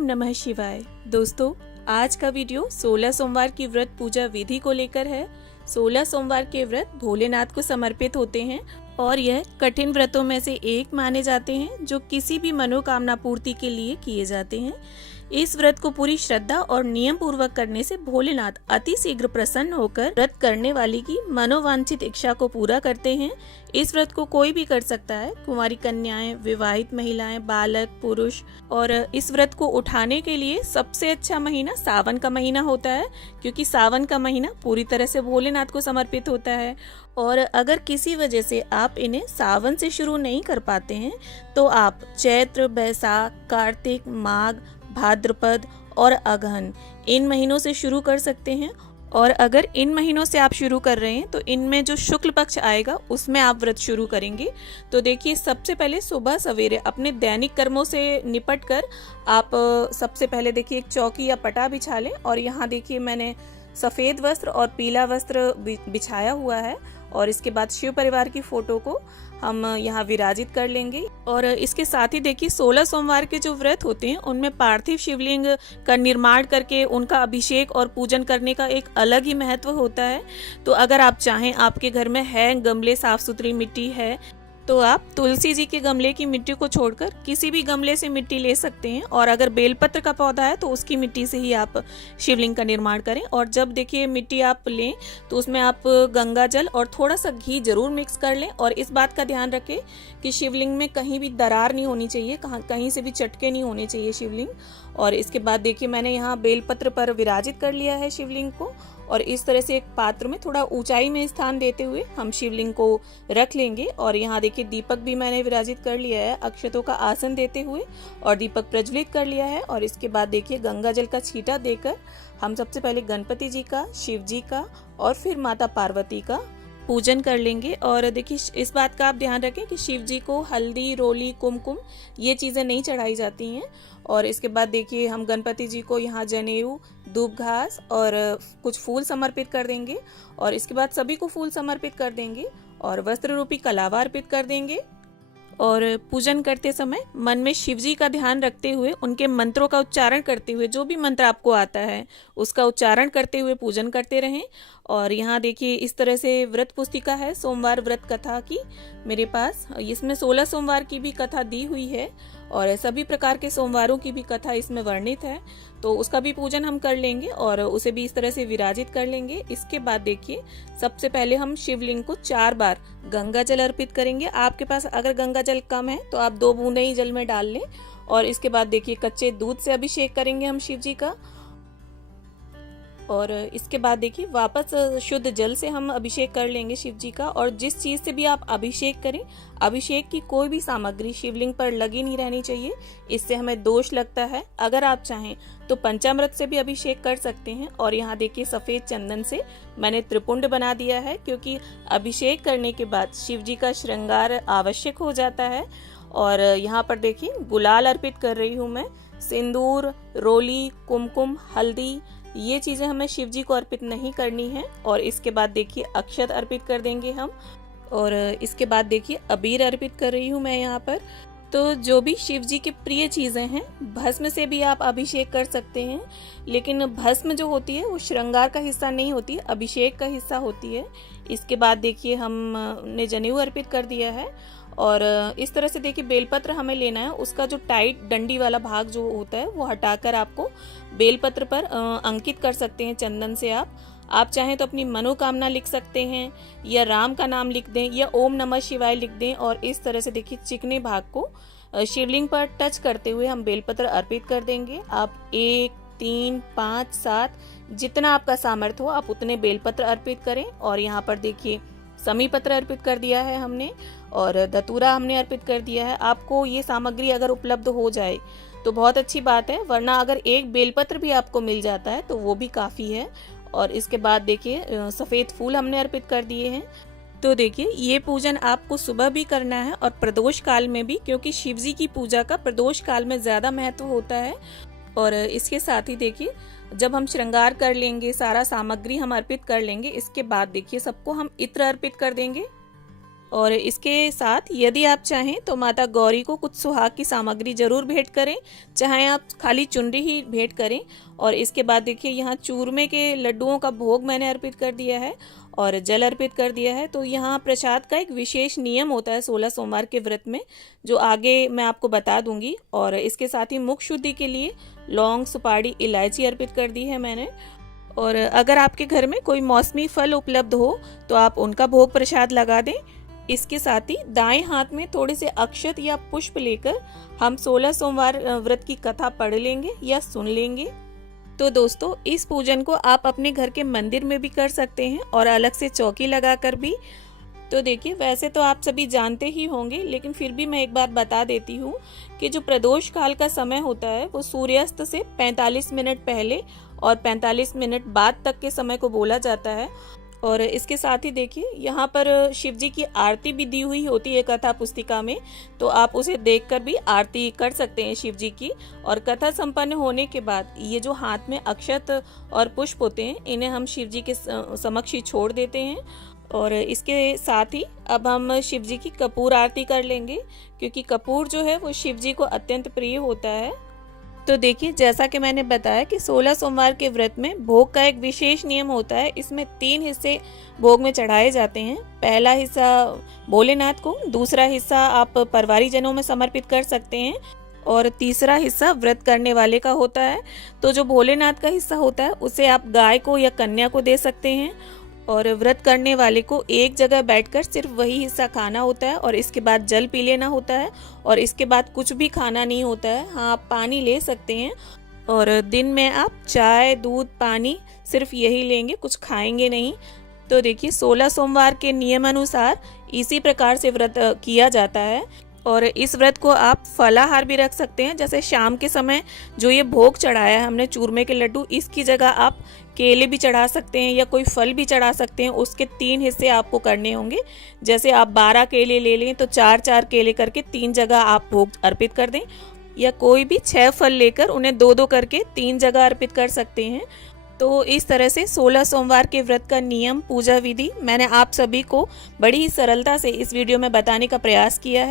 ओम नमः शिवाय। दोस्तों, आज का वीडियो 16 सोमवार की व्रत पूजा विधि को लेकर है। 16 सोमवार के व्रत भोलेनाथ को समर्पित होते हैं और यह कठिन व्रतों में से एक माने जाते हैं जो किसी भी मनोकामना पूर्ति के लिए किए जाते हैं। इस व्रत को पूरी श्रद्धा और नियम पूर्वक करने से भोलेनाथ अति शीघ्र प्रसन्न होकर व्रत करने वाली की मनोवांछित इच्छा को पूरा करते हैं। इस व्रत को कोई भी कर सकता है, कुंवारी कन्याएं, विवाहित महिलाएं, बालक, पुरुष। और इस व्रत को उठाने के लिए सबसे अच्छा महीना सावन का महीना होता है, क्योंकि सावन का महीना पूरी तरह से भोलेनाथ को समर्पित होता है। और अगर किसी वजह से आप इन्हें सावन से शुरू नहीं कर पाते हैं तो आप चैत्र, बैसाख, कार्तिक, माघ, भाद्रपद और अगहन इन महीनों से शुरू कर सकते हैं। और अगर इन महीनों से आप शुरू कर रहे हैं तो इनमें जो शुक्ल पक्ष आएगा उसमें आप व्रत शुरू करेंगे। तो देखिए, सबसे पहले सुबह सवेरे अपने दैनिक कर्मों से निपट कर आप सबसे पहले देखिए एक चौकी या पटा बिछा लें। और यहाँ देखिए मैंने सफ़ेद वस्त्र और पीला वस्त्र बिछाया हुआ है। और इसके बाद शिव परिवार की फोटो को हम यहाँ विराजित कर लेंगे। और इसके साथ ही देखिए 16 सोमवार के जो व्रत होते हैं उनमें पार्थिव शिवलिंग का निर्माण करके उनका अभिषेक और पूजन करने का एक अलग ही महत्व होता है। तो अगर आप चाहें, आपके घर में है गमले, साफ सुथरी मिट्टी है, तो आप तुलसी जी के गमले की मिट्टी को छोड़कर किसी भी गमले से मिट्टी ले सकते हैं। और अगर बेलपत्र का पौधा है तो उसकी मिट्टी से ही आप शिवलिंग का निर्माण करें। और जब देखिए मिट्टी आप लें तो उसमें आप गंगा जल और थोड़ा सा घी जरूर मिक्स कर लें। और इस बात का ध्यान रखें कि शिवलिंग में कहीं भी दरार नहीं होनी चाहिए, कहीं से भी चटके नहीं होने चाहिए शिवलिंग। और इसके बाद देखिए मैंने यहाँ बेलपत्र पर विराजित कर लिया है शिवलिंग को। और इस तरह से एक पात्र में थोड़ा ऊंचाई में स्थान देते हुए हम शिवलिंग को रख लेंगे। और यहाँ देखिए दीपक भी मैंने विराजित कर लिया है अक्षतों का आसन देते हुए, और दीपक प्रज्वलित कर लिया है। और इसके बाद देखिए गंगा जल का छींटा देकर हम सबसे पहले गणपति जी का, शिव जी का और फिर माता पार्वती का पूजन कर लेंगे। और देखिए इस बात का आप ध्यान रखें कि शिव जी को हल्दी, रोली, कुमकुम ये चीज़ें नहीं चढ़ाई जाती हैं। और इसके बाद देखिए हम गणपति जी को यहाँ जनेऊ, दूब घास और कुछ फूल समर्पित कर देंगे। और इसके बाद सभी को फूल समर्पित कर देंगे और वस्त्र रूपी कलावा अर्पित कर देंगे। और पूजन करते समय मन में शिव जी का ध्यान रखते हुए उनके मंत्रों का उच्चारण करते हुए, जो भी मंत्र आपको आता है उसका उच्चारण करते हुए पूजन करते रहें। और यहाँ देखिए इस तरह से व्रत पुस्तिका है सोमवार व्रत कथा की मेरे पास। इसमें 16 सोमवार की भी कथा दी हुई है और सभी प्रकार के सोमवारों की भी कथा इसमें वर्णित है। तो उसका भी पूजन हम कर लेंगे और उसे भी इस तरह से विराजित कर लेंगे। इसके बाद देखिए सबसे पहले हम शिवलिंग को 4 बार गंगा जल अर्पित करेंगे। आपके पास अगर गंगा जल कम है तो आप 2 बूंदे ही जल में डाल लें। और इसके बाद देखिए कच्चे दूध से अभिषेक करेंगे हम शिव जी का। और इसके बाद देखिए वापस शुद्ध जल से हम अभिषेक कर लेंगे शिव जी का। और जिस चीज़ से भी आप अभिषेक करें, अभिषेक की कोई भी सामग्री शिवलिंग पर लगी नहीं रहनी चाहिए, इससे हमें दोष लगता है। अगर आप चाहें तो पंचामृत से भी अभिषेक कर सकते हैं। और यहाँ देखिए सफ़ेद चंदन से मैंने त्रिपुंड बना दिया है, क्योंकि अभिषेक करने के बाद शिव जी का श्रृंगार आवश्यक हो जाता है। और यहाँ पर देखिए गुलाल अर्पित कर रही हूँ मैं। सिंदूर, रोली, कुमकुम, हल्दी ये चीज़ें हमें शिव जी को अर्पित नहीं करनी है। और इसके बाद देखिए अक्षत अर्पित कर देंगे हम। और इसके बाद देखिए अबीर अर्पित कर रही हूँ मैं यहाँ पर। तो जो भी शिव जी की प्रिय चीज़ें हैं, भस्म से भी आप अभिषेक कर सकते हैं, लेकिन भस्म जो होती है वो श्रृंगार का हिस्सा नहीं होती, अभिषेक का हिस्सा होती है। इसके बाद देखिए हमने जनेऊ अर्पित कर दिया है। और इस तरह से देखिए बेलपत्र हमें लेना है, उसका जो टाइट डंडी वाला भाग जो होता है वो हटाकर आपको बेलपत्र पर अंकित कर सकते हैं चंदन से। आप चाहें तो अपनी मनोकामना लिख सकते हैं, या राम का नाम लिख दें, या ओम नमः शिवाय लिख दें। और इस तरह से देखिए चिकने भाग को शिवलिंग पर टच करते हुए हम बेलपत्र अर्पित कर देंगे। आप 1, 3, 5, 7 जितना आपका सामर्थ्य हो आप उतने बेलपत्र अर्पित करें। और यहाँ पर देखिए समी पत्र अर्पित कर दिया है हमने, और धतूरा हमने अर्पित कर दिया है। आपको ये सामग्री अगर उपलब्ध हो जाए तो बहुत अच्छी बात है, वरना अगर एक बेलपत्र भी आपको मिल जाता है तो वो भी काफ़ी है। और इसके बाद देखिए सफ़ेद फूल हमने अर्पित कर दिए हैं। तो देखिए ये पूजन आपको सुबह भी करना है और प्रदोष काल में भी, क्योंकि शिव जी की पूजा का प्रदोष काल में ज़्यादा महत्व होता है। और इसके साथ ही देखिए जब हम श्रृंगार कर लेंगे, सारा सामग्री हम अर्पित कर लेंगे, इसके बाद देखिए सबको हम इत्र अर्पित कर देंगे। और इसके साथ यदि आप चाहें तो माता गौरी को कुछ सुहाग की सामग्री जरूर भेंट करें, चाहे आप खाली चुनरी ही भेंट करें। और इसके बाद देखिए यहाँ चूरमे के लड्डुओं का भोग मैंने अर्पित कर दिया है और जल अर्पित कर दिया है। तो यहाँ प्रसाद का एक विशेष नियम होता है 16 सोमवार के व्रत में, जो आगे मैं आपको बता दूंगी। और इसके साथ ही मुख शुद्धि के लिए लौंग, सुपारी, इलायची अर्पित कर दी है मैंने। और अगर आपके घर में कोई मौसमी फल उपलब्ध हो तो आप उनका भोग प्रसाद लगा दें। इसके साथ ही दाएं हाथ में थोड़े से अक्षत या पुष्प लेकर हम 16 सोमवार व्रत की कथा पढ़ लेंगे या सुन लेंगे। तो दोस्तों, इस पूजन को आप अपने घर के मंदिर में भी कर सकते हैं और अलग से चौकी लगाकर भी। तो देखिए, वैसे तो आप सभी जानते ही होंगे, लेकिन फिर भी मैं एक बार बता देती हूँ कि जो प्रदोष काल का समय होता है वो सूर्यास्त से 45 मिनट पहले और 45 मिनट बाद तक के समय को बोला जाता है। और इसके साथ ही देखिए, यहाँ पर शिव जी की आरती भी दी हुई होती है कथा पुस्तिका में, तो आप उसे देखकर भी आरती कर सकते हैं शिव जी की। और कथा संपन्न होने के बाद ये जो हाथ में अक्षत और पुष्प होते हैं, इन्हें हम शिव जी के समक्ष ही छोड़ देते हैं। और इसके साथ ही अब हम शिव जी की कपूर आरती कर लेंगे, क्योंकि कपूर जो है वो शिव जी को अत्यंत प्रिय होता है। तो देखिए, जैसा कि मैंने बताया कि 16 सोमवार के व्रत में भोग का एक विशेष नियम होता है। इसमें 3 हिस्से भोग में चढ़ाए जाते हैं। पहला हिस्सा भोलेनाथ को, दूसरा हिस्सा आप परिवारी जनों में समर्पित कर सकते हैं और तीसरा हिस्सा व्रत करने वाले का होता है। तो जो भोलेनाथ का हिस्सा होता है उसे आप गाय को या कन्या को दे सकते हैं और व्रत करने वाले को एक जगह बैठकर सिर्फ वही हिस्सा खाना होता है और इसके बाद जल पी लेना होता है और इसके बाद कुछ भी खाना नहीं होता है। हाँ, आप पानी ले सकते हैं और दिन में आप चाय, दूध, पानी सिर्फ यही लेंगे, कुछ खाएंगे नहीं। तो देखिए, 16 सोमवार के नियम अनुसार इसी प्रकार से व्रत किया जाता है। और इस व्रत को आप फलाहार भी रख सकते हैं, जैसे शाम के समय जो ये भोग चढ़ाया है हमने चूरमे के लड्डू, इसकी जगह आप केले भी चढ़ा सकते हैं या कोई फल भी चढ़ा सकते हैं। उसके 3 हिस्से आपको करने होंगे। जैसे आप 12 केले ले लें तो 4-4 केले करके 3 जगह आप भोग अर्पित कर दें, या कोई भी 6 फल लेकर उन्हें 2-2 करके 3 जगह अर्पित कर सकते हैं। तो इस तरह से 16 सोमवार के व्रत का नियम, पूजा विधि मैंने आप सभी को बड़ी ही सरलता से इस वीडियो में बताने का प्रयास किया है।